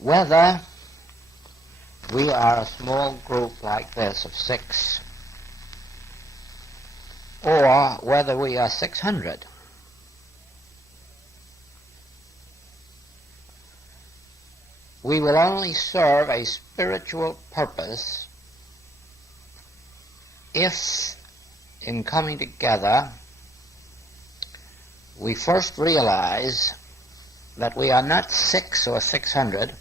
whether we are a small group like this of 6, or whether we are 600. We will only serve a spiritual purpose if, in coming together, we first realize that we are not 6 or 600,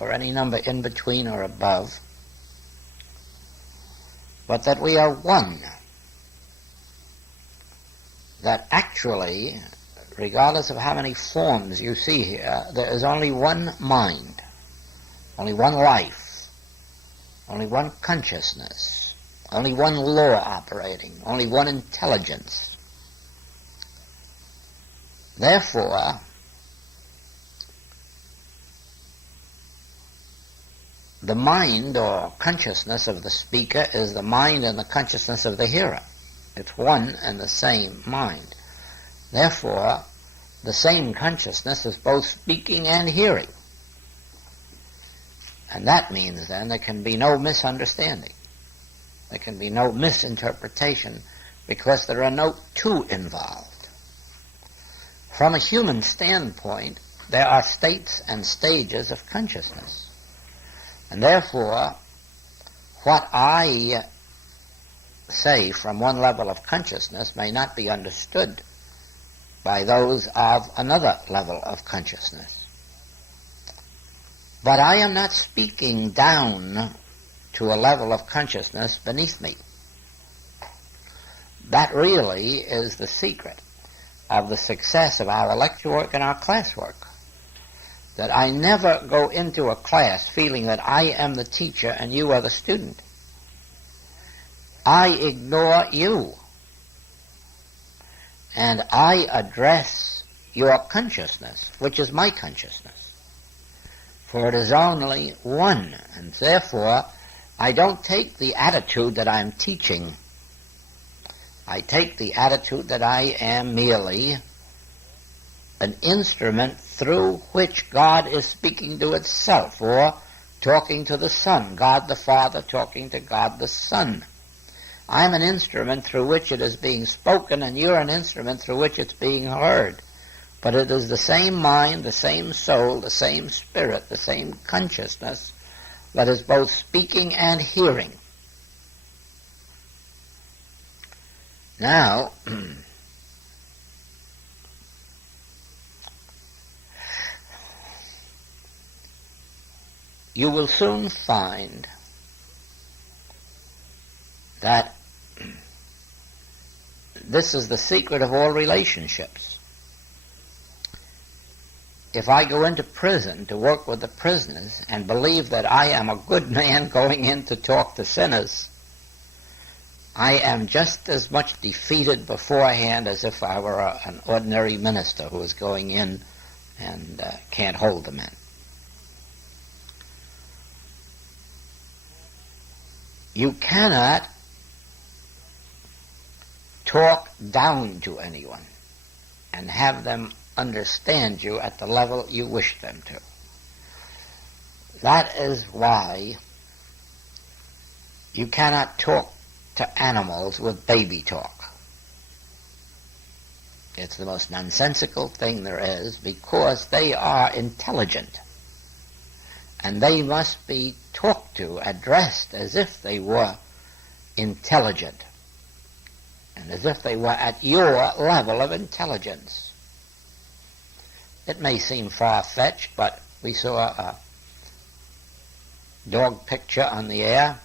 or any number in between or above, but that we are one. That actually, regardless of how many forms you see here, there is only one mind, only one life, only one consciousness, only one law operating, only one intelligence. Therefore, the mind or consciousness of the speaker is the mind and the consciousness of the hearer. It's one and the same mind. Therefore, the same consciousness is both speaking and hearing. And that means then there can be no misunderstanding. There can be no misinterpretation, because there are no two involved. From a human standpoint, there are states and stages of consciousness. And therefore, what I say from one level of consciousness may not be understood by those of another level of consciousness. But I am not speaking down to a level of consciousness beneath me. That really is the secret of the success of our lecture work and our classwork. That I never go into a class feeling that I am the teacher and you are the student. I ignore you, and I address your consciousness, which is my consciousness. For it is only one, and therefore I don't take the attitude that I'm teaching. I take the attitude that I am merely an instrument through which God is speaking to itself, or talking to the Son, God the Father talking to God the Son. I'm an instrument through which it is being spoken, and you're an instrument through which it's being heard. But it is the same mind, the same soul, the same spirit, the same consciousness that is both speaking and hearing. Now, you will soon find that this is the secret of all relationships. If I go into prison to work with the prisoners and believe that I am a good man going in to talk to sinners, I am just as much defeated beforehand as if I were an ordinary minister who is going in and can't hold the men. You cannot talk down to anyone and have them understand you at the level you wish them to. That is why you cannot talk to animals with baby talk. It's the most nonsensical thing there is, because they are intelligent. And they must be talked to, addressed as if they were intelligent, and as if they were at your level of intelligence. It may seem far-fetched, but we saw a dog picture on the air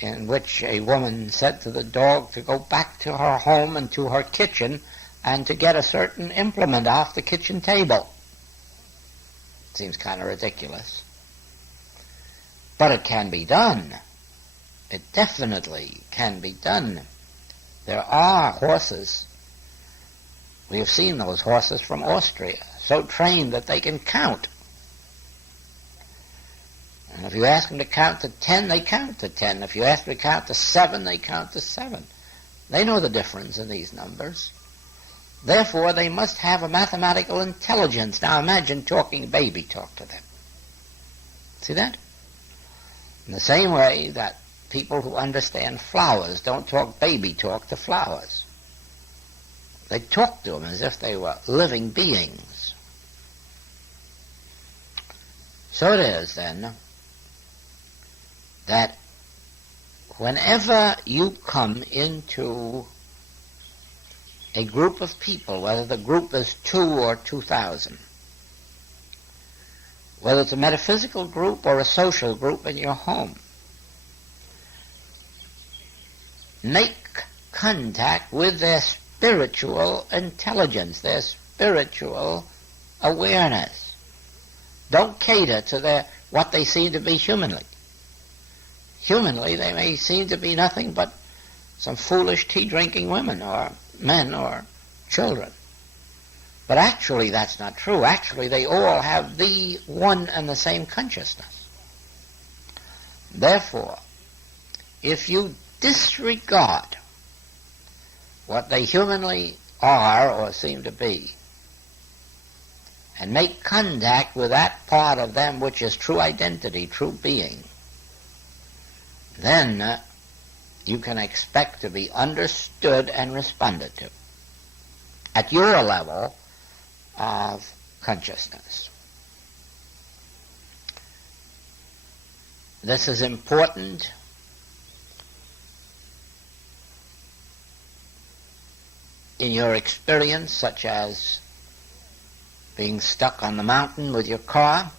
in which a woman said to the dog to go back to her home and to her kitchen and to get a certain implement off the kitchen table. Seems kind of ridiculous. But it can be done. It definitely can be done. There are horses. We have seen those horses from Austria, so trained that they can count. And if you ask them to count to 10, they count to 10. If you ask them to count to 7, they count to 7. They know the difference in these numbers. Therefore, they must have a mathematical intelligence. Now imagine talking baby talk to them. See that? In the same way that people who understand flowers don't talk baby talk to flowers. They talk to them as if they were living beings. So it is, then, that whenever you come into a group of people, whether the group is 2 or 2,000, whether it's a metaphysical group or a social group in your home, make contact with their spiritual intelligence, their spiritual awareness. Don't cater to what they seem to be humanly. Humanly, they may seem to be nothing but some foolish tea-drinking women or men or children. But actually, that's not true. Actually, they all have the one and the same consciousness. Therefore, if you disregard what they humanly are or seem to be, and make contact with that part of them which is true identity, true being, then you can expect to be understood and responded to at your level of consciousness. This is important in your experience, such as being stuck on the mountain with your car,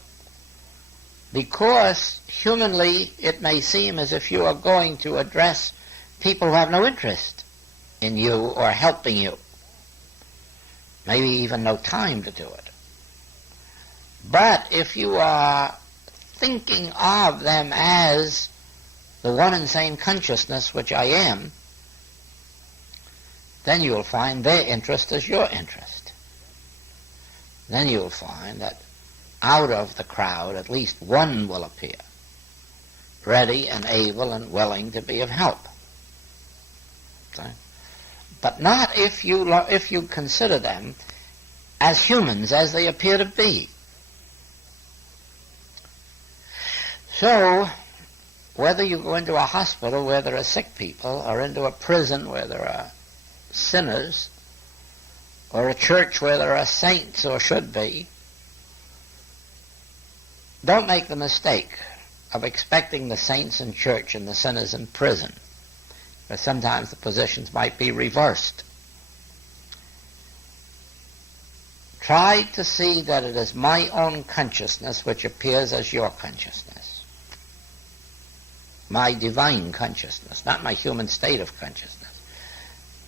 because humanly it may seem as if you are going to address people who have no interest in you or helping you, maybe even no time to do it. But if you are thinking of them as the one and same consciousness which I am, then you'll find their interest is your interest. Then you'll find that out of the crowd at least one will appear, ready and able and willing to be of help. Okay? But not if you consider them as humans as they appear to be. So, whether you go into a hospital where there are sick people, or into a prison where there are sinners, or a church where there are saints or should be, don't make the mistake of expecting the saints in church and the sinners in prison, because sometimes the positions might be reversed. Try to see that it is my own consciousness which appears as your consciousness. My divine consciousness, not my human state of consciousness.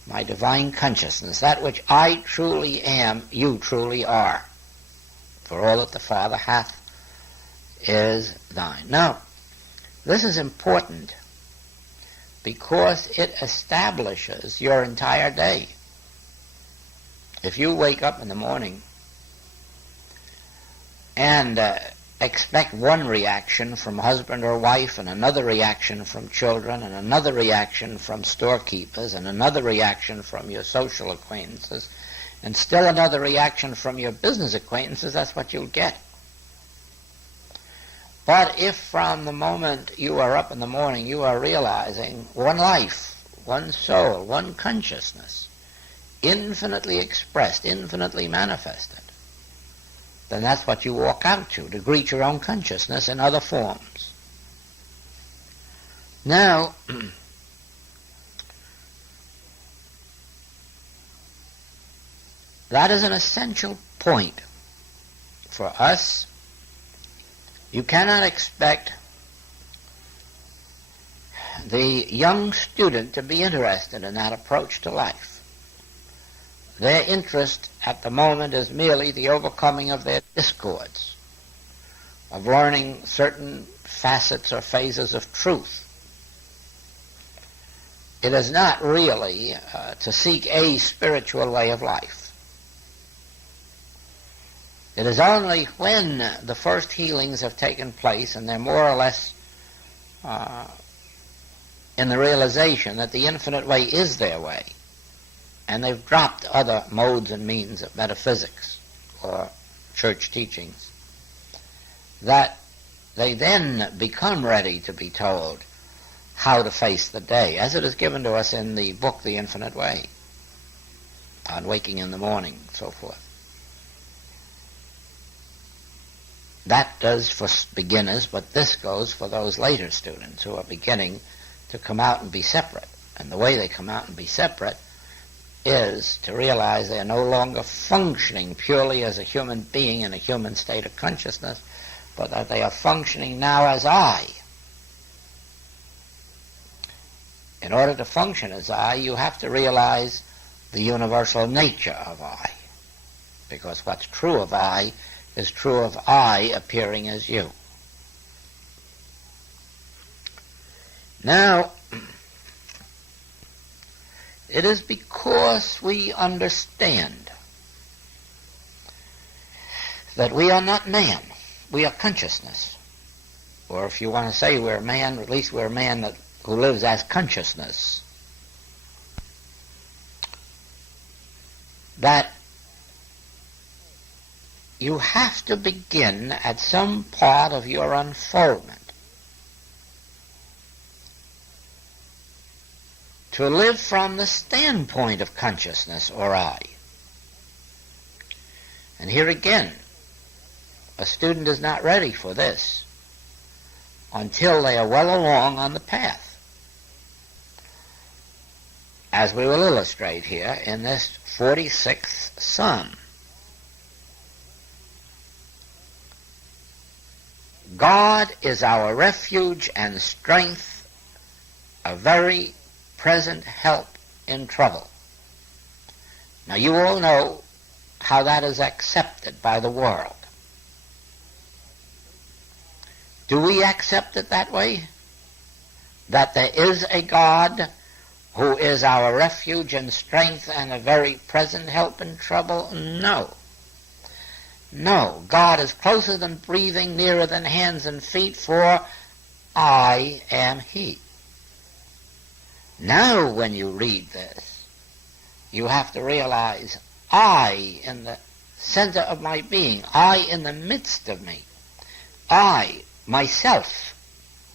My divine consciousness, that which I truly am, you truly are. For all that the Father hath is thine. Now, this is important because it establishes your entire day. If you wake up in the morning and expect one reaction from husband or wife, and another reaction from children, and another reaction from storekeepers, and another reaction from your social acquaintances, and still another reaction from your business acquaintances, that's what you'll get. But if from the moment you are up in the morning you are realizing one life, one soul, one consciousness, infinitely expressed, infinitely manifested, then that's what you walk out to greet your own consciousness in other forms. Now, that is an essential point for us. You cannot expect the young student to be interested in that approach to life. Their interest at the moment is merely the overcoming of their discords, of learning certain facets or phases of truth. It is not really to seek a spiritual way of life. It is only when the first healings have taken place and they're more or less in the realization that the infinite way is their way, and they've dropped other modes and means of metaphysics or church teachings, that they then become ready to be told how to face the day, as it is given to us in the book The Infinite Way, on waking in the morning, and so forth. That does for beginners, but this goes for those later students who are beginning to come out and be separate. And the way they come out and be separate is to realize they are no longer functioning purely as a human being in a human state of consciousness, but that they are functioning now as I. In order to function as I, you have to realize the universal nature of I, because what's true of I is true of I appearing as you. Now, it is because we understand that we are not man, we are consciousness. Or if you want to say we're man, at least we're a man who lives as consciousness. That you have to begin at some part of your unfoldment to live from the standpoint of consciousness or I. And here again, a student is not ready for this until they are well along on the path, as we will illustrate here in this 46th Psalm. God is our refuge and strength, a very present help in trouble. Now you all know how that is accepted by the world. Do we accept it that way? That there is a God who is our refuge and strength and a very present help in trouble? No. No, God is closer than breathing, nearer than hands and feet, for I am He. Now when you read this, you have to realize I in the center of my being, I in the midst of me, I, myself,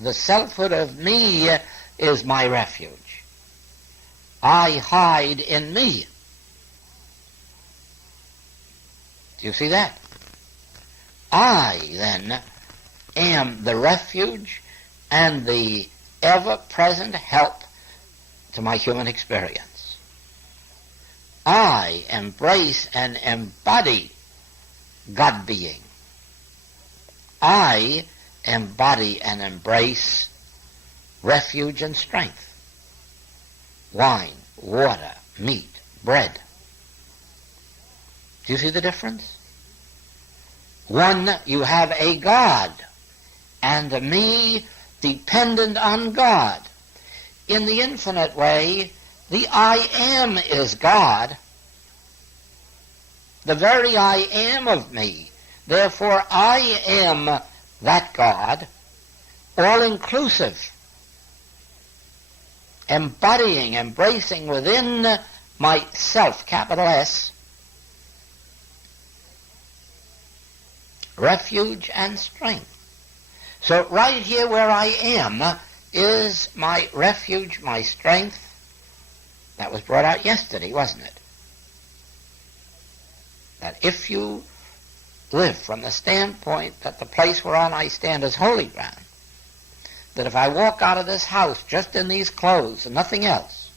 the selfhood of me is my refuge. I hide in me. Do you see that? I, then, am the refuge and the ever-present help to my human experience. I embrace and embody God-being. I embody and embrace refuge and strength. Wine, water, meat, bread. Do you see the difference? One, you have a God, and a me dependent on God. In the infinite way, the I am is God, the very I am of me. Therefore, I am that God, all-inclusive, embodying, embracing within myself, capital S, refuge and strength. So right here where I am is my refuge, my strength. That was brought out yesterday, wasn't it? That if you live from the standpoint that the place whereon I stand is holy ground, that if I walk out of this house just in these clothes and nothing else,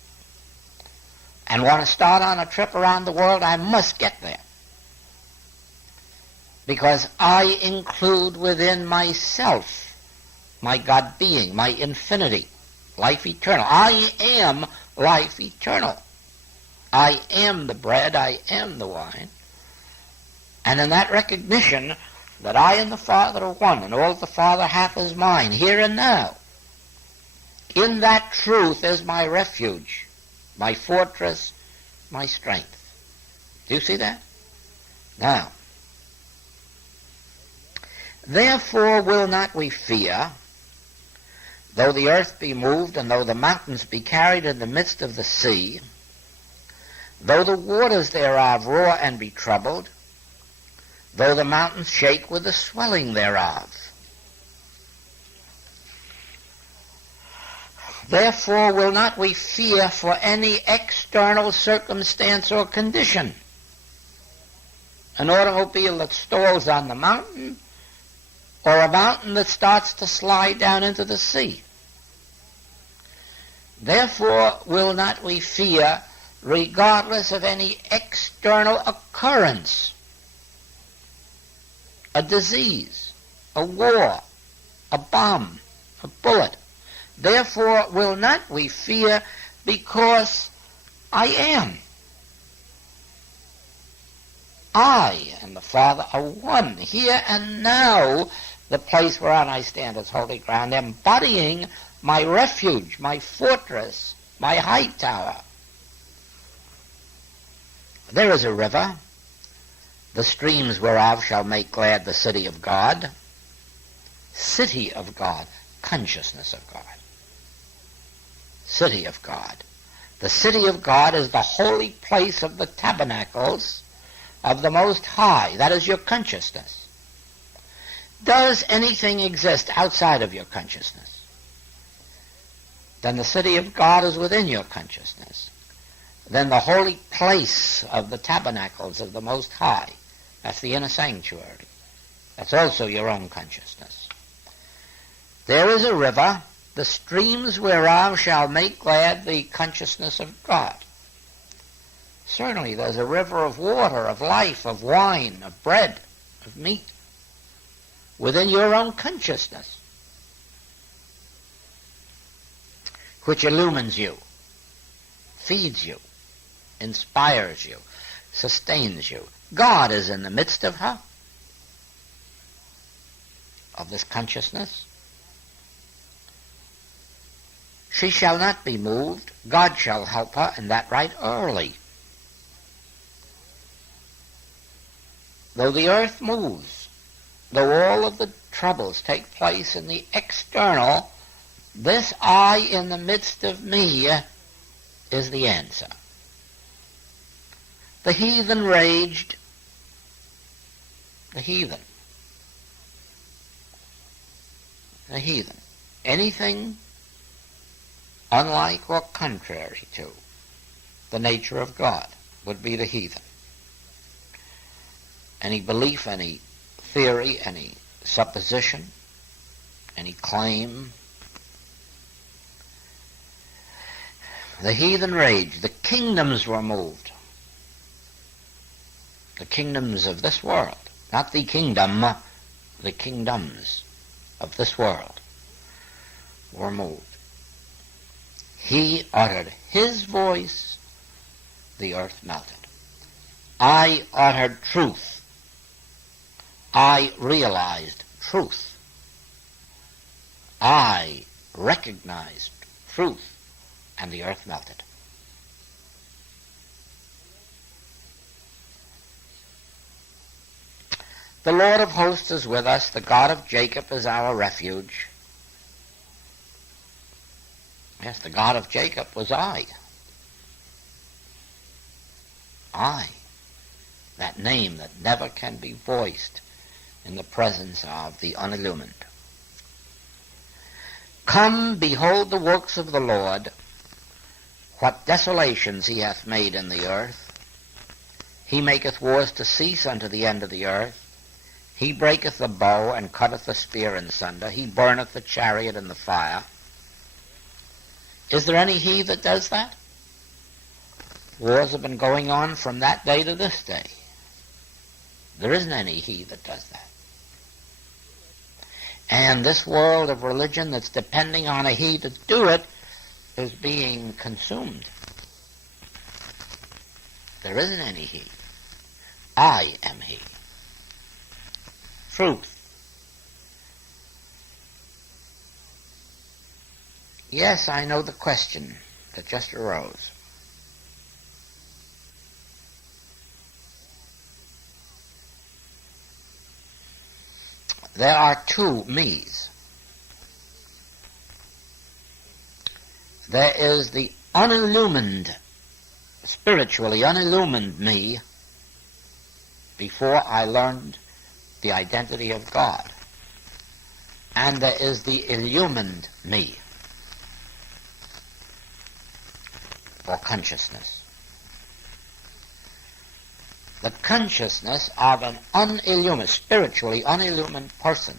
and want to start on a trip around the world, I must get there. Because I include within myself my God-being, my infinity, life eternal. I am life eternal. I am the bread, I am the wine. And in that recognition that I and the Father are one, and all that the Father hath is mine, here and now, in that truth is my refuge, my fortress, my strength. Do you see that? Now, therefore will not we fear, though the earth be moved, and though the mountains be carried in the midst of the sea, Though the waters thereof roar and be troubled, though the mountains shake with the swelling thereof. Therefore will not we fear for any external circumstance or condition. An automobile that stalls on the mountain, or a mountain that starts to slide down into the sea. Therefore will not we fear, regardless of any external occurrence, a disease, a war, a bomb, a bullet. Therefore will not we fear, because I am. I and the Father are one. Here and now, the place whereon I stand is holy ground, embodying my refuge, my fortress, my high tower. There is a river, the streams whereof shall make glad the city of God. City of God, consciousness of God. City of God. The city of God is the holy place of the tabernacles of the Most High. That is your consciousness. Does anything exist outside of your consciousness? Then the city of God is within your consciousness. Then the holy place of the tabernacles of the Most High, that's the inner sanctuary. That's also your own consciousness. There is a river, the streams whereof shall make glad the consciousness of God. Certainly there's a river of water, of life, of wine, of bread, of meat, within your own consciousness, which illumines you, feeds you, inspires you, sustains you. God is in the midst of her, of this consciousness. She shall not be moved. God shall help her, and that right early. Though the earth moves, though all of the troubles take place in the external, this I in the midst of me is the answer. The heathen raged. The heathen. The heathen. Anything unlike or contrary to the nature of God would be the heathen. Any belief, any theory, any supposition, any claim. The heathen raged. The kingdoms were moved. The kingdoms of this world, not the kingdom, the kingdoms of this world were moved. He uttered his voice, the earth melted. I uttered truth. I realized truth. I recognized truth, and the earth melted. The Lord of hosts is with us. The God of Jacob is our refuge. Yes, the God of Jacob was I. I. That name that never can be voiced in the presence of the unillumined. Come, behold the works of the Lord, what desolations he hath made in the earth. He maketh wars to cease unto the end of the earth. He breaketh the bow and cutteth the spear in sunder. He burneth the chariot in the fire. Is there any he that does that? Wars have been going on from that day to this day. There isn't any he that does that. And this world of religion that's depending on a he to do it is being consumed. There isn't any he. I am he. Truth. Yes, I know the question that just arose. There are two me's. There is the unillumined spiritually unillumined me before I learned the identity of God. And there is the illumined me, or consciousness. The consciousness of an unillumined, spiritually unillumined person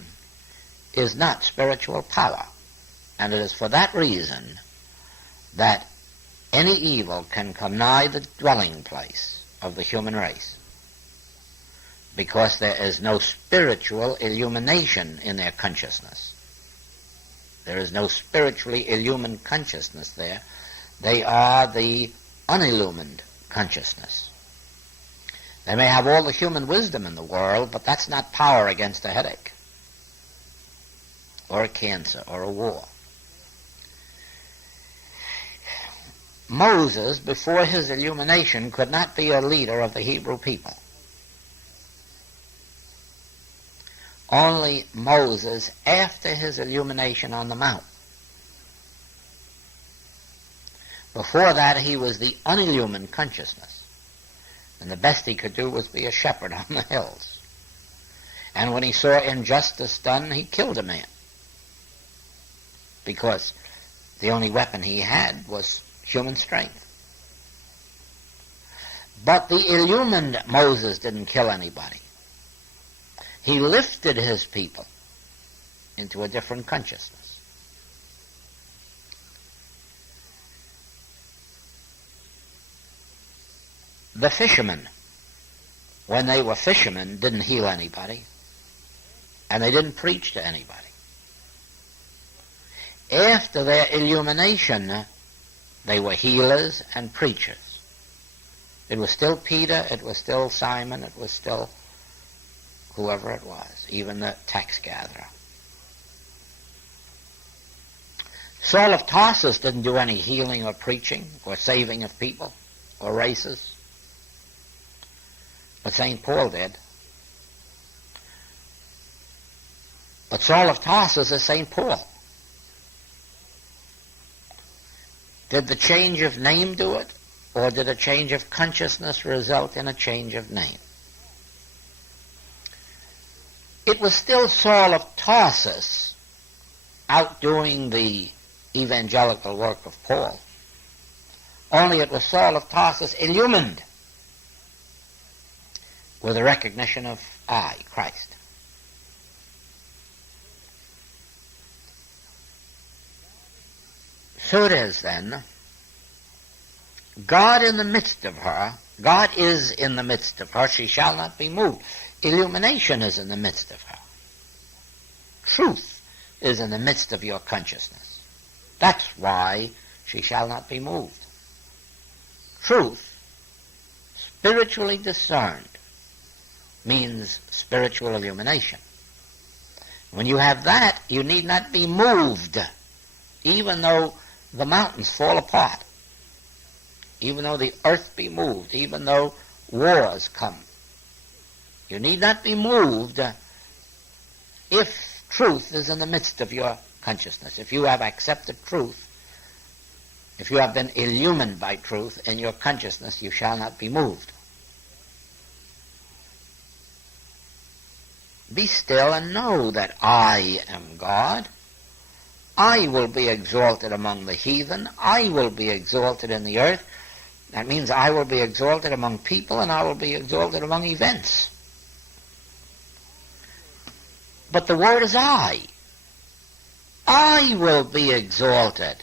is not spiritual power. And it is for that reason that any evil can come nigh the dwelling place of the human race, because there is no spiritual illumination in their consciousness. There is no spiritually illumined consciousness there. They are the unillumined consciousness. They may have all the human wisdom in the world, but that's not power against a headache, or a cancer, or a war. Moses, before his illumination, could not be a leader of the Hebrew people. Only Moses, after his illumination on the mount. Before that, he was the unillumined consciousness, and the best he could do was be a shepherd on the hills. And when he saw injustice done, he killed a man, because the only weapon he had was human strength. But the illumined Moses didn't kill anybody. He lifted his people into a different consciousness. The fishermen, when they were fishermen, didn't heal anybody, and they didn't preach to anybody. After their illumination, they were healers and preachers. It was still Peter, it was still Simon, it was still whoever it was, even the tax gatherer. Saul of Tarsus didn't do any healing or preaching or saving of people or races, but St. Paul did. But Saul of Tarsus is St. Paul. Did the change of name do it, or did a change of consciousness result in a change of name? It was still Saul of Tarsus outdoing the evangelical work of Paul, only it was Saul of Tarsus illumined with a recognition of I, Christ. So it is then, God in the midst of her, God is in the midst of her, she shall not be moved. Illumination is in the midst of her. Truth is in the midst of your consciousness. That's why she shall not be moved. Truth, spiritually discerned, means spiritual illumination. When you have that, you need not be moved, even though the mountains fall apart, even though the earth be moved, even though wars come. You need not be moved if truth is in the midst of your consciousness. If you have accepted truth, if you have been illumined by truth in your consciousness, you shall not be moved. Be still and know that I am God. I will be exalted among the heathen. I will be exalted in the earth. That means I will be exalted among people, and I will be exalted among events. But the word is I. I will be exalted.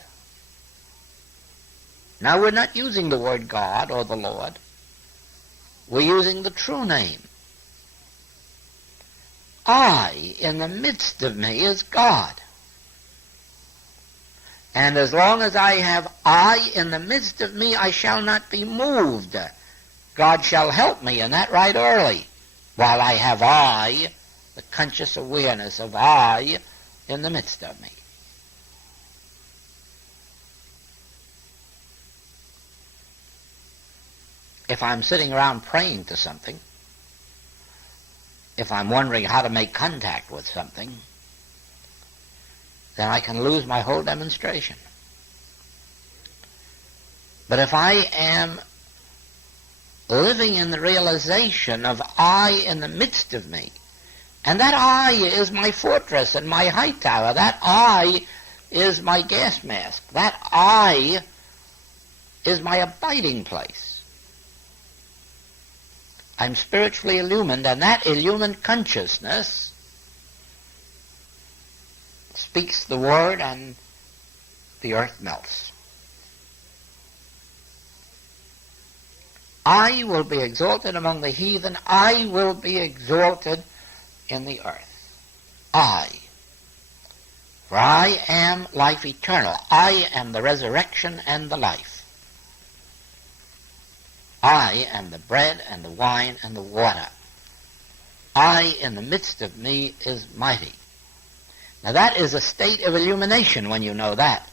Now we're not using the word God or the Lord. We're using the true name. I, in the midst of me, is God. And as long as I have I in the midst of me, I shall not be moved. God shall help me in that right early, while I have I, the conscious awareness of I, in the midst of me. If I'm sitting around praying to something, if I'm wondering how to make contact with something, then I can lose my whole demonstration. But if I am living in the realization of I in the midst of me. And that I is my fortress and my high tower. That I is my gas mask. That I is my abiding place. I'm spiritually illumined, and that illumined consciousness speaks the word and the earth melts. I will be exalted among the heathen. I will be exalted in the earth. For I am life eternal. I am the resurrection and the life. I am the bread and the wine and the water. I in the midst of me is mighty. Now that is a state of illumination when you know that.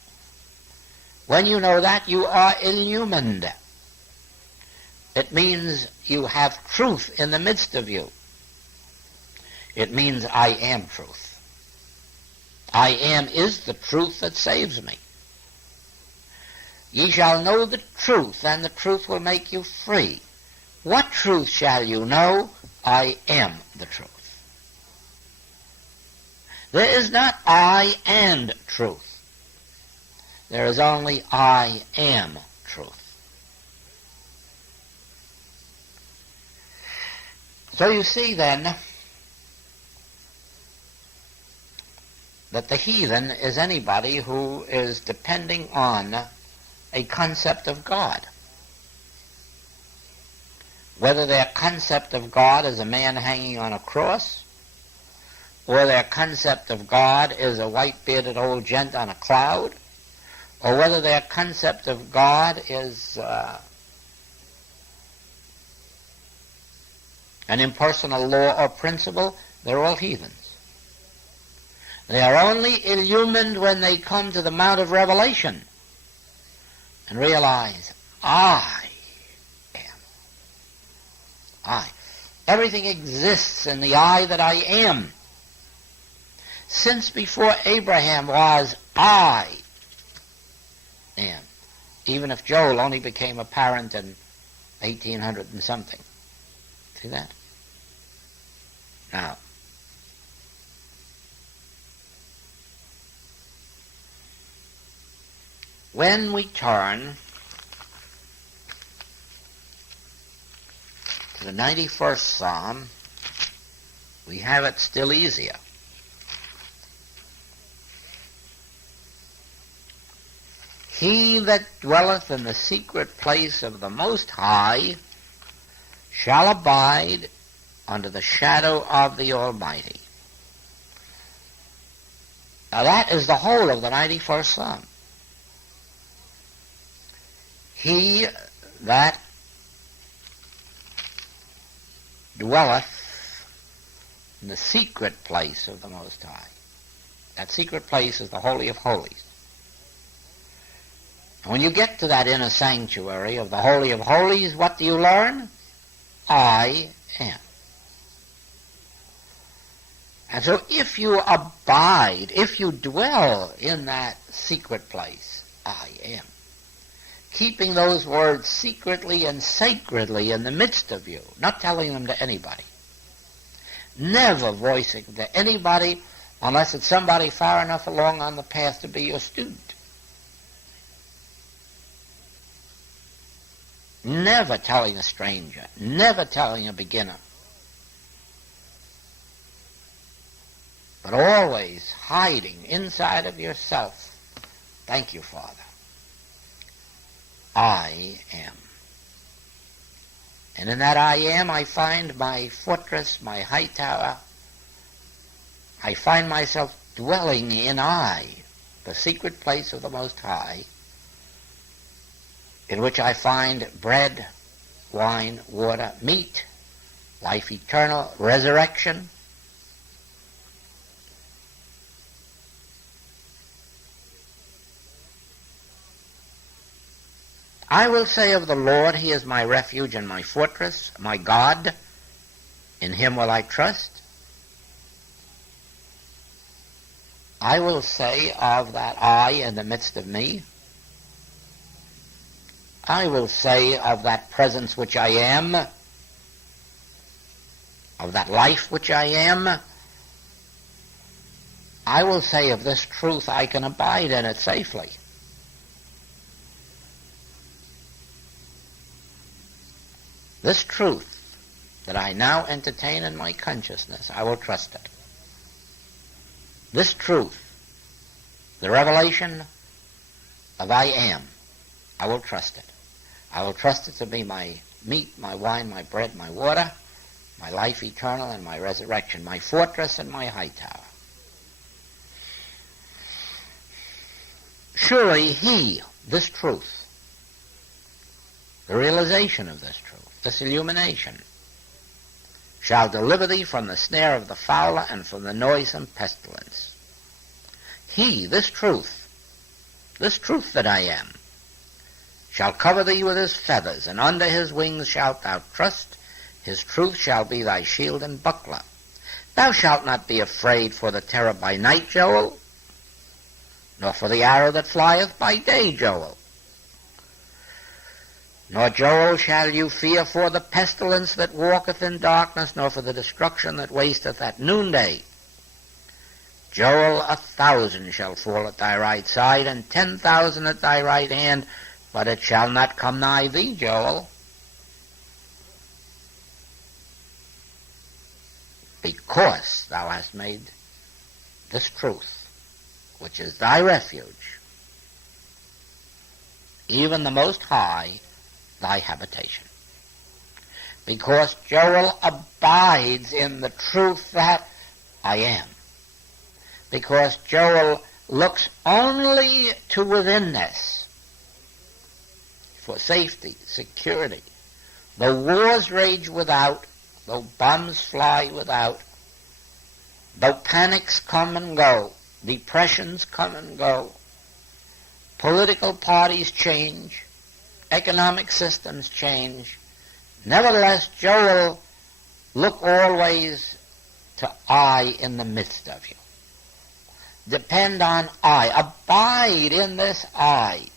When you know that, you are illumined. It means you have truth in the midst of you. It means I am truth. I am is the truth that saves me. Ye shall know the truth, and the truth will make you free. What truth shall you know? I am the truth. There is not I and truth. There is only I am truth. So you see then that the heathen is anybody who is depending on a concept of God. Whether their concept of God is a man hanging on a cross, or their concept of God is a white-bearded old gent on a cloud, or whether their concept of God is an impersonal law or principle, they're all heathens. They are only illumined when they come to the Mount of Revelation and realize, I am. I. Everything exists in the I that I am. Since before Abraham was, I am. Even if Joel only became apparent in 1800 and something. See that? Now, when we turn to the 91st Psalm, we have it still easier. He that dwelleth in the secret place of the Most High shall abide under the shadow of the Almighty. Now that is the whole of the 91st Psalm. He that dwelleth in the secret place of the Most High. That secret place is the Holy of Holies. And when you get to that inner sanctuary of the Holy of Holies, what do you learn? I am. And so if you abide, if you dwell in that secret place, I am, keeping those words secretly and sacredly in the midst of you, not telling them to anybody, never voicing them to anybody unless it's somebody far enough along on the path to be your student. Never telling a stranger, never telling a beginner, but always hiding inside of yourself. Thank you, Father. I am. And in that I am, I find my fortress, my high tower. I find myself dwelling in I, the secret place of the Most High, in which I find bread, wine, water, meat, life eternal, resurrection. I will say of the Lord, He is my refuge and my fortress, my God. In Him will I trust. I will say of that I in the midst of me, I will say of that presence which I am, of that life which I am, I will say of this truth I can abide in it safely. This truth that I now entertain in my consciousness, I will trust it. This truth, the revelation of I am, I will trust it. I will trust it to be my meat, my wine, my bread, my water, my life eternal, and my resurrection, my fortress and my high tower. Surely he, this truth, the realization of this truth, this illumination, shall deliver thee from the snare of the fowler and from the noisome pestilence. He, this truth that I am, shall cover thee with his feathers, and under his wings shalt thou trust. His truth shall be thy shield and buckler. Thou shalt not be afraid for the terror by night, Joel, nor for the arrow that flieth by day, Joel. Nor, Joel, shall you fear for the pestilence that walketh in darkness, nor for the destruction that wasteth at noonday. Joel, 1,000 shall fall at thy right side, and 10,000 at thy right hand, but it shall not come nigh thee, Joel. Because thou hast made this truth, which is thy refuge, even the Most High, thy habitation. Because Joel abides in the truth that I am. Because Joel looks only to withinness for safety, security. Though wars rage without, though bombs fly without, though panics come and go, depressions come and go, political parties change, economic systems change, nevertheless Joel look always to I in the midst of you. Depend on I. Abide in this I.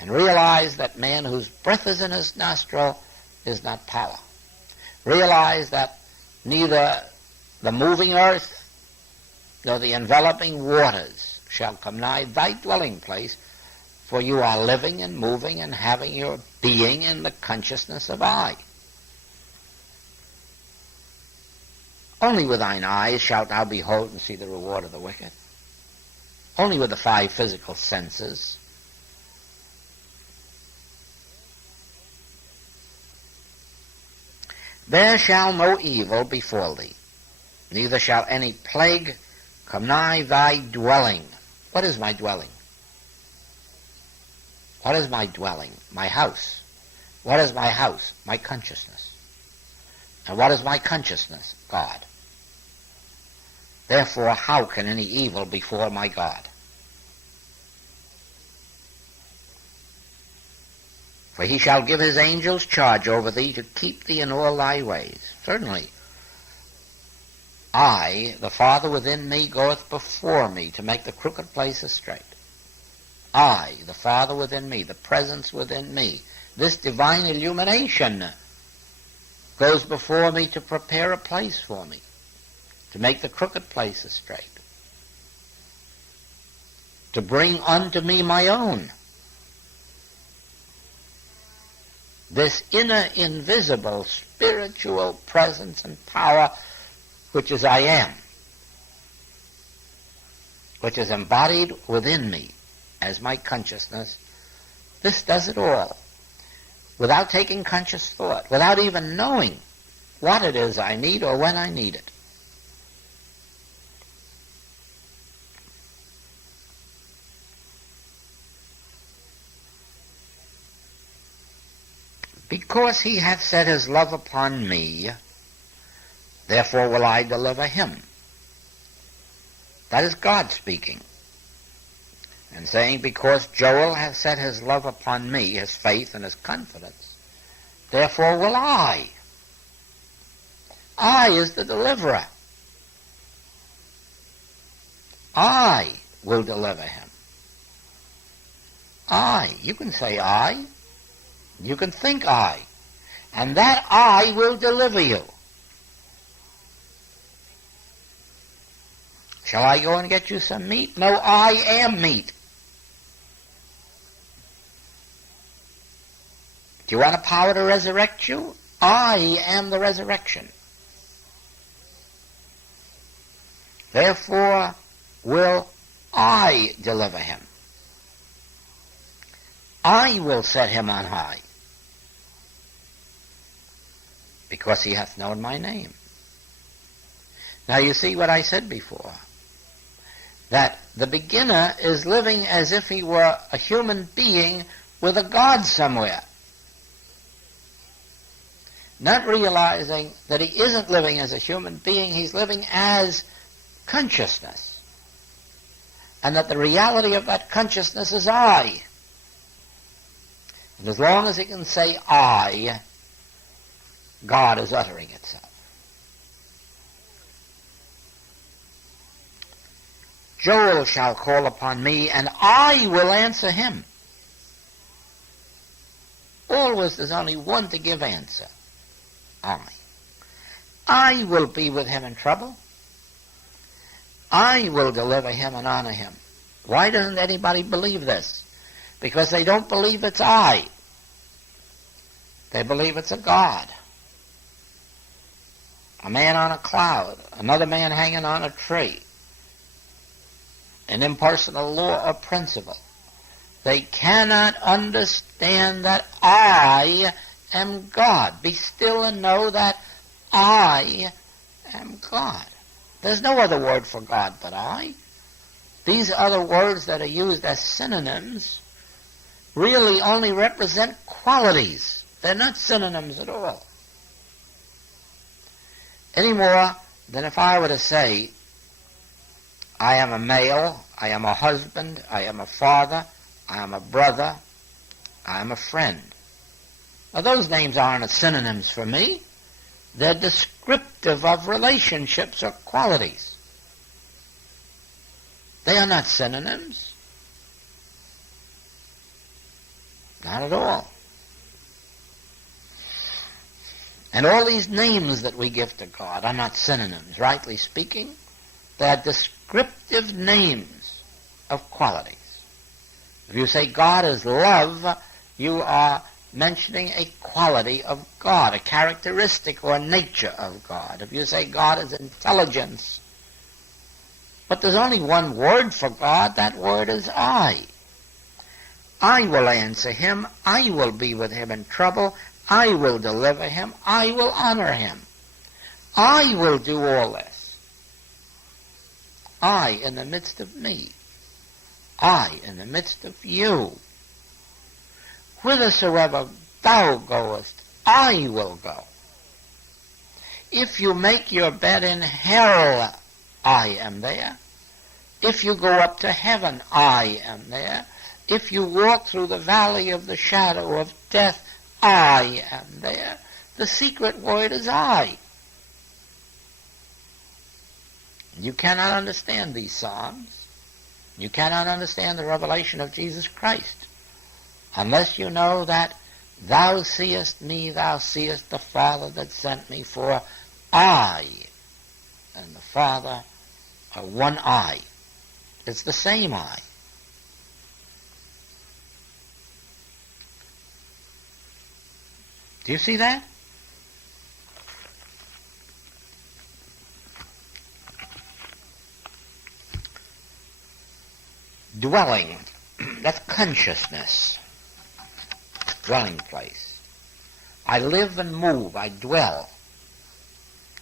And realize that man whose breath is in his nostril is not power. Realize that neither the moving earth nor the enveloping waters shall come nigh thy dwelling place, for you are living and moving and having your being in the consciousness of I. Only with thine eyes shalt thou behold and see the reward of the wicked. Only with the 5 physical senses. There shall no evil befall thee, neither shall any plague come nigh thy dwelling. What is my dwelling? What is my dwelling? My house. What is my house? My consciousness. And what is my consciousness? God. Therefore, how can any evil befall my God? For he shall give his angels charge over thee to keep thee in all thy ways. Certainly, I, the Father within me, goeth before me to make the crooked places straight. I, the Father within me, the presence within me, this divine illumination goes before me to prepare a place for me, to make the crooked places straight, to bring unto me my own. This inner, invisible, spiritual presence and power which is I am, which is embodied within me as my consciousness, this does it all, without taking conscious thought, without even knowing what it is I need or when I need it. Because he hath set his love upon me, therefore will I deliver him. That is God speaking. And saying, because Joel hath set his love upon me, his faith and his confidence, therefore will I. I is the deliverer. I will deliver him. I. You can say I. You can think I, and that I will deliver you. Shall I go and get you some meat? No, I am meat. Do you want a power to resurrect you? I am the resurrection. Therefore will I deliver him. I will set him on high, because he hath known my name. Now you see what I said before, that the beginner is living as if he were a human being with a God somewhere, not realizing that he isn't living as a human being, he's living as consciousness, and that the reality of that consciousness is I. And as long as he can say I, God is uttering itself. Joel shall call upon me, and I will answer him. Always there's only one to give answer. I will be with him in trouble. I will deliver him and honor him. Why doesn't anybody believe this? Because they don't believe it's I. They believe it's a God. A man on a cloud, another man hanging on a tree, an impersonal law or principle. They cannot understand that I am God. Be still and know that I am God. There's no other word for God but I. These other words that are used as synonyms really only represent qualities. They're not synonyms at all. Any more than if I were to say, I am a male, I am a husband, I am a father, I am a brother, I am a friend. Now those names aren't synonyms for me. They're descriptive of relationships or qualities. They are not synonyms. Not at all. And all these names that we give to God are not synonyms, rightly speaking. They are descriptive names of qualities. If you say God is love, you are mentioning a quality of God, a characteristic or nature of God. If you say God is intelligence, but there's only one word for God, that word is I. I will answer him, I will be with him in trouble, I will deliver him, I will honor him. I will do all this. I in the midst of me. I in the midst of you. Whithersoever thou goest, I will go. If you make your bed in hell, I am there. If you go up to heaven, I am there. If you walk through the valley of the shadow of death, I am there. The secret word is I. You cannot understand these Psalms. You cannot understand the revelation of Jesus Christ unless you know that thou seest me, thou seest the Father that sent me, for I and the Father are one I. It's the same I. Do you see that? Dwelling, that's consciousness. Dwelling place. I live and move, I dwell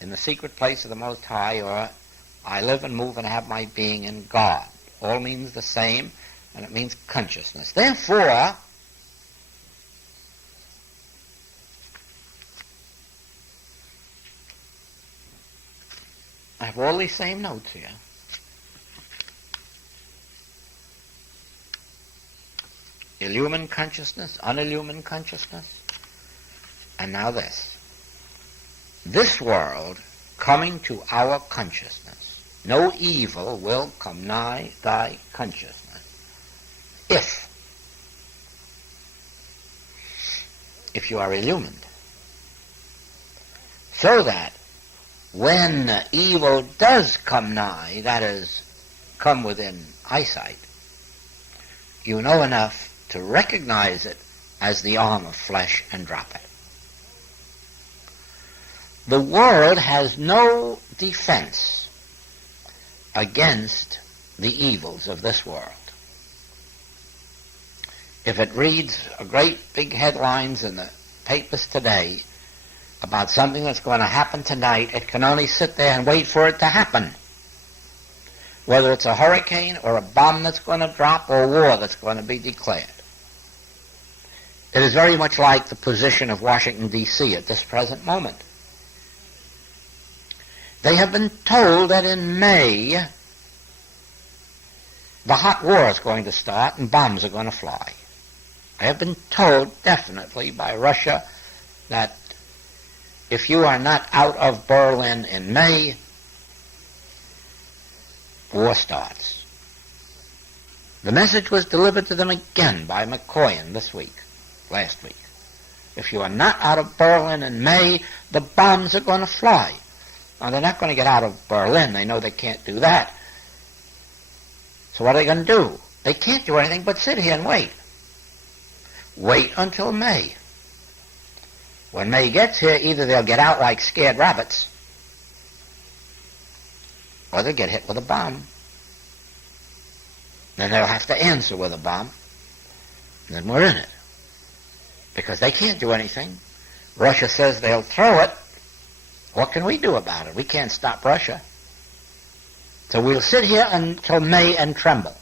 in the secret place of the Most High, or I live and move and have my being in God. All means the same, and it means consciousness. Therefore, I have all these same notes here. Illumined consciousness, unillumined consciousness, and now this. This world coming to our consciousness, no evil will come nigh thy consciousness, if if you are illumined. So that when evil does come nigh, that is, come within eyesight, you know enough to recognize it as the arm of flesh and drop it. The world has no defense against the evils of this world. If it reads great big headlines in the papers today about something that's going to happen tonight, it can only sit there and wait for it to happen. Whether it's a hurricane or a bomb that's going to drop or war that's going to be declared. It is very much like the position of Washington, D.C. at this present moment. They have been told that in May the hot war is going to start and bombs are going to fly. They have been told definitely by Russia that if you are not out of Berlin in May, war starts. The message was delivered to them again by McCoyan last week. If you are not out of Berlin in May, the bombs are going to fly. Now, they're not going to get out of Berlin. They know they can't do that. So what are they going to do? They can't do anything but sit here and wait. Wait until May. When May gets here, either they'll get out like scared rabbits, or they'll get hit with a bomb. Then they'll have to answer with a bomb. And then we're in it. Because they can't do anything. Russia says they'll throw it. What can we do about it? We can't stop Russia. So we'll sit here until May and tremble.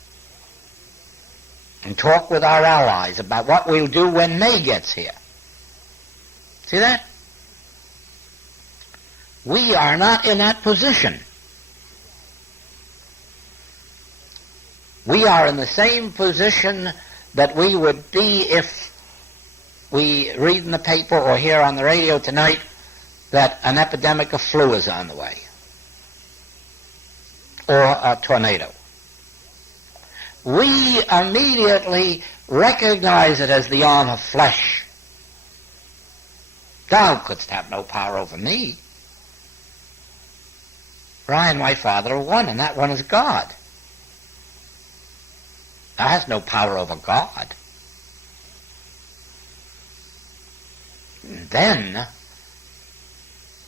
And talk with our allies about what we'll do when May gets here. See that? We are not in that position. We are in the same position that we would be if we read in the paper or hear on the radio tonight that an epidemic of flu is on the way, or a tornado. We immediately recognize it as the arm of flesh. Thou couldst have no power over me. For I and my Father are one, and that one is God. Thou hast no power over God. And then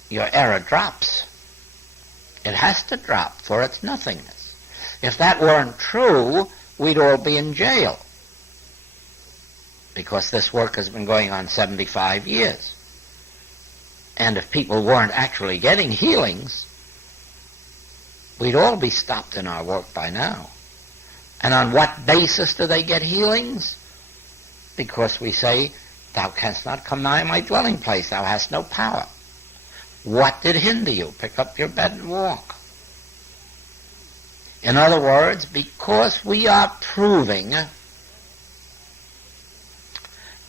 your error drops. It has to drop for its nothingness. If that weren't true, we'd all be in jail. Because this work has been going on 75 years. And if people weren't actually getting healings, we'd all be stopped in our work by now. And on what basis do they get healings? Because we say, thou canst not come nigh my dwelling place, thou hast no power. What did hinder you? Pick up your bed and walk. In other words, because we are proving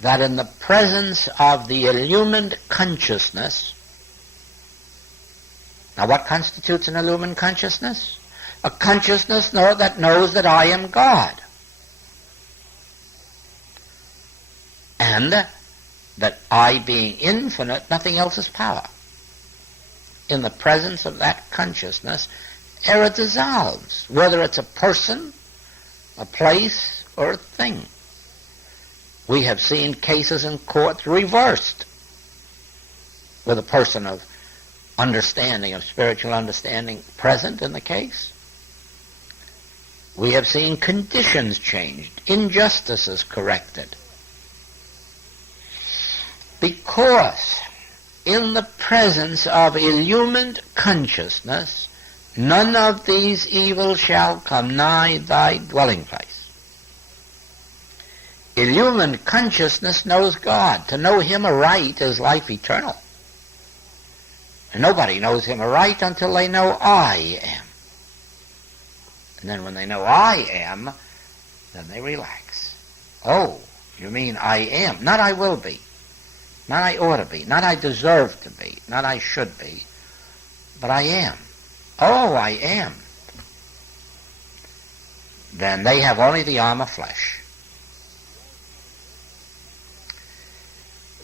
that in the presence of the illumined consciousness, now what constitutes an illumined consciousness? A consciousness that knows that I am God. And that I being infinite, nothing else is power. In the presence of that consciousness, error dissolves, whether it's a person, a place, or a thing. We have seen cases in courts reversed with a person of understanding, of spiritual understanding, present in the case. We have seen conditions changed, injustices corrected. Because in the presence of illumined consciousness, none of these evils shall come nigh thy dwelling place. Illumined consciousness knows God. To know him aright is life eternal. And nobody knows him aright until they know I am. And then when they know I am, then they relax. Oh, you mean I am. Not I will be. Not I ought to be. Not I deserve to be. Not I should be. But I am. Oh, I am. Then they have only the arm of flesh.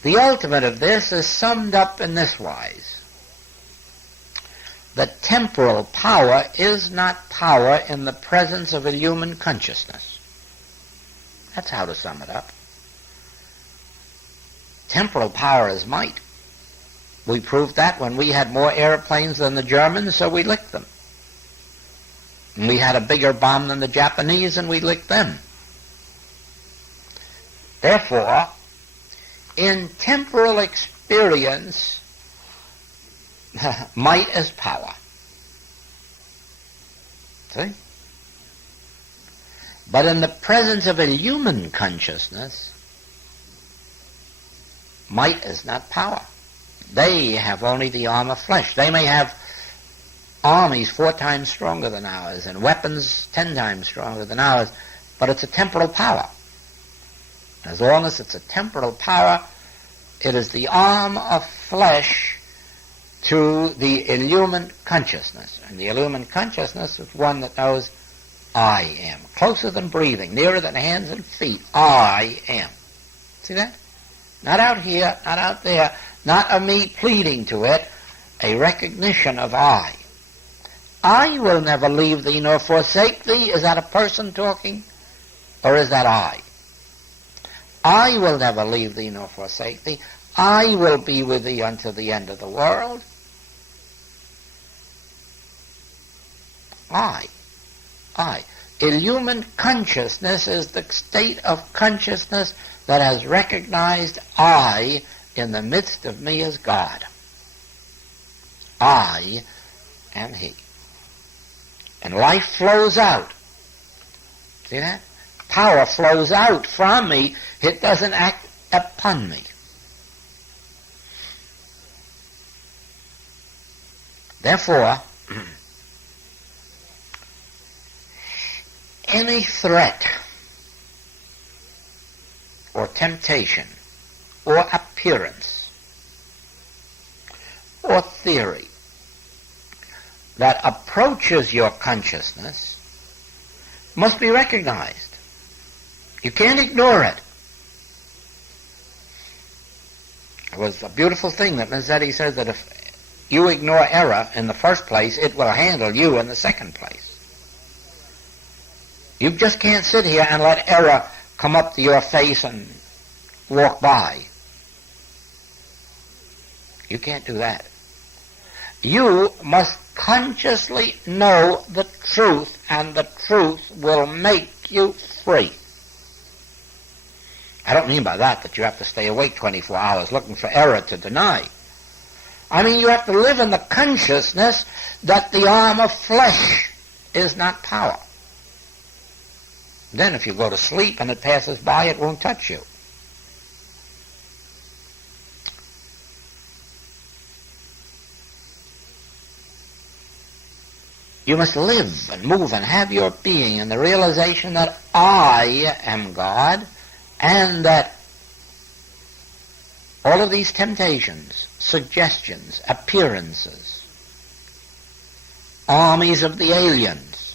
The ultimate of this is summed up in this wise. The temporal power is not power in the presence of illumined consciousness. That's how to sum it up. Temporal power is might. We proved that when we had more airplanes than the Germans, so we licked them. And we had a bigger bomb than the Japanese, and we licked them. Therefore, in temporal experience, might is power. See? But in the presence of illumined consciousness, might is not power. They have only the arm of flesh. They may have armies 4 times stronger than ours and weapons 10 times stronger than ours, but it's a temporal power. As long as it's a temporal power, it is the arm of flesh to the illumined consciousness. And the illumined consciousness is one that knows I am. Closer than breathing, nearer than hands and feet, I am. See that? Not out here, not out there, not a me pleading to it, a recognition of I. I will never leave thee nor forsake thee. Is that a person talking? Or is that I? I will never leave thee nor forsake thee. I will be with thee unto the end of the world. I. Illumined consciousness is the state of consciousness that has recognized I in the midst of me as God. I am He. And life flows out. See that? Power flows out from me. It doesn't act upon me. Therefore, any threat or temptation or appearance or theory that approaches your consciousness must be recognized. You can't ignore it. It was a beautiful thing that Mazzetti says that if you ignore error in the first place, it will handle you in the second place. You just can't sit here and let error come up to your face and walk by. You can't do that. You must consciously know the truth, and the truth will make you free. I don't mean by that you have to stay awake 24 hours looking for error to deny. I mean you have to live in the consciousness that the arm of flesh is not power. Then if you go to sleep and it passes by, it won't touch you. You must live and move and have your being in the realization that I am God, and that all of these temptations, suggestions, appearances, armies of the aliens,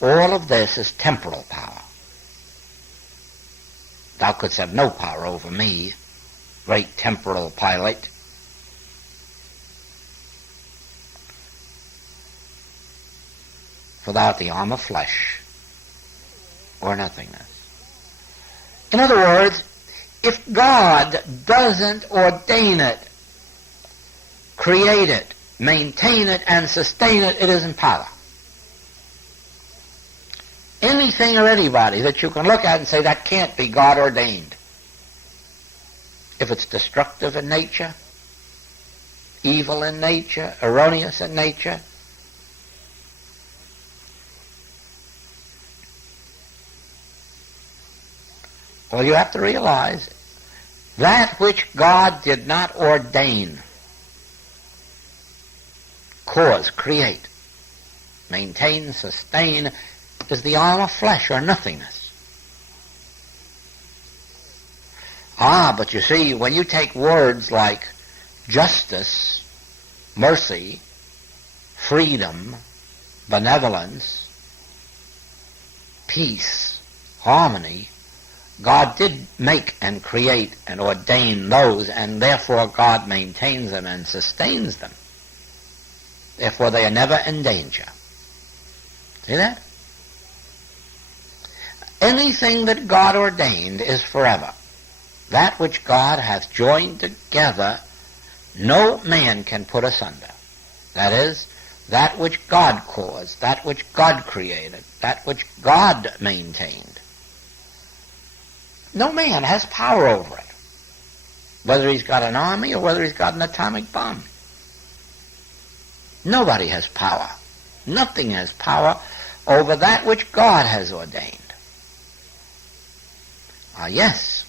all of this is temporal power. Thou couldst have no power over me, great temporal pilot. For thou art the arm of flesh, or nothingness. In other words, if God doesn't ordain it, create it, maintain it, and sustain it, it isn't power. Anything or anybody that you can look at and say that can't be God ordained. If it's destructive in nature, evil in nature, erroneous in nature, well, you have to realize that which God did not ordain, cause, create, maintain, sustain, is the arm of flesh or nothingness. But you see, when you take words like justice, mercy, freedom, benevolence, peace, harmony, God did make and create and ordain those, and therefore God maintains them and sustains them. Therefore they are never in danger. See that? Anything that God ordained is forever. That which God hath joined together, no man can put asunder. That is, that which God caused, that which God created, that which God maintained. No man has power over it, whether he's got an army or whether he's got an atomic bomb. Nobody has power. Nothing has power over that which God has ordained. Yes.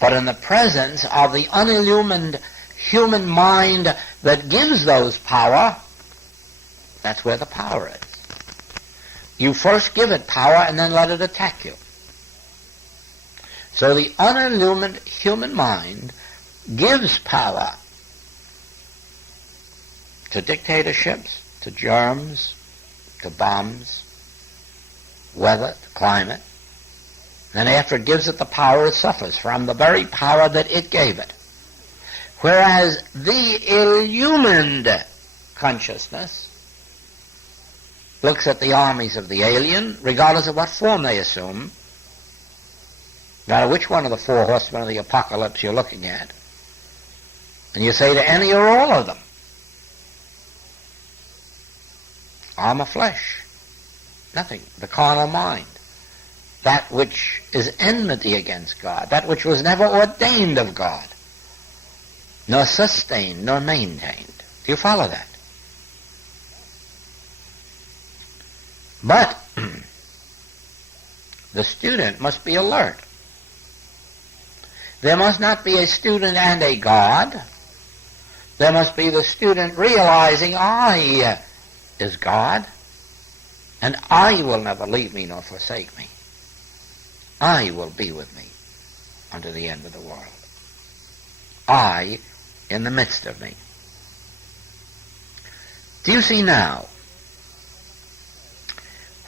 But in the presence of the unillumined human mind that gives those power, that's where the power is. You first give it power and then let it attack you. So the unillumined human mind gives power to dictatorships, to germs, to bombs, weather, to climate. And after it gives it the power, it suffers from the very power that it gave it. Whereas the illumined consciousness looks at the armies of the alien, regardless of what form they assume, no matter which one of the four horsemen of the apocalypse you're looking at, and you say to any or all of them, arm of flesh, nothing, the carnal mind, that which is enmity against God, that which was never ordained of God, nor sustained, nor maintained. Do you follow that? But the student must be alert. There must not be a student and a God. There must be the student realizing I is God, and I will never leave me nor forsake me. I will be with me unto the end of the world. I in the midst of me. Do you see now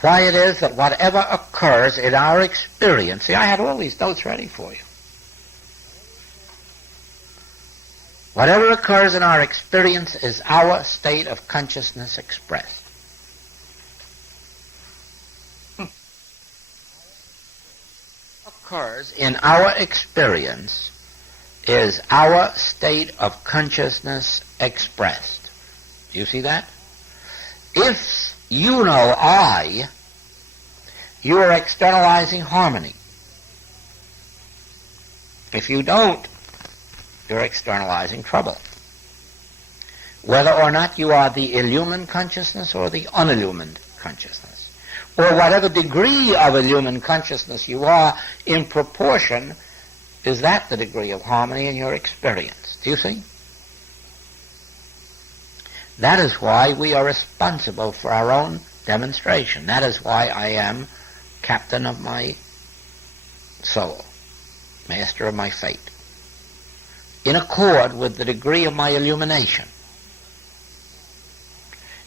why it is that whatever occurs in our experience, see, I had all these notes ready for you. Whatever occurs in our experience is our state of consciousness expressed. Occurs in our experience is our state of consciousness expressed. Do you see that? If you know I, you are externalizing harmony. If you don't, you're externalizing trouble. Whether or not you are the illumined consciousness or the unillumined consciousness, or whatever degree of illumined consciousness you are, in proportion is that the degree of harmony in your experience. Do you see? That is why we are responsible for our own demonstration. That is why I am captain of my soul, master of my fate, in accord with the degree of my illumination.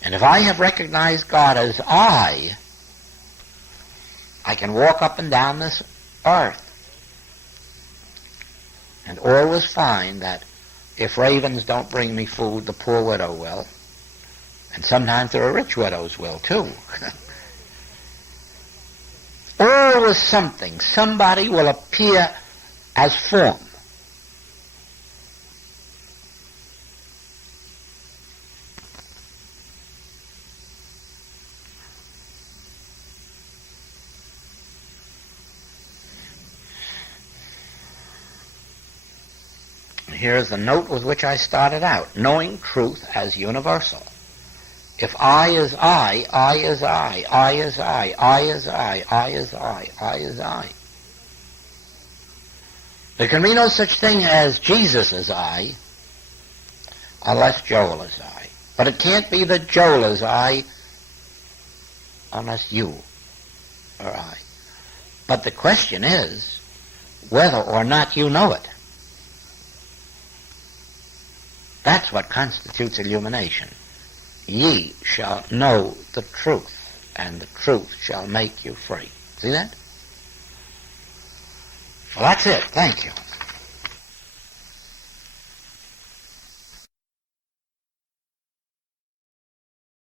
And if I have recognized God as I can walk up and down this earth and always find that if ravens don't bring me food, the poor widow will. And sometimes there are rich widows will too. Always something, somebody will appear as form. Here's the note with which I started out, knowing truth as universal. If I is I, I is I, I is I, I is I, I is I, I is I. There can be no such thing as Jesus is I, unless Joel is I. But it can't be that Joel is I, unless you are I. But the question is whether or not you know it. That's what constitutes illumination. Ye shall know the truth. and the truth shall make you free. See that? Well, that's it. Thank you.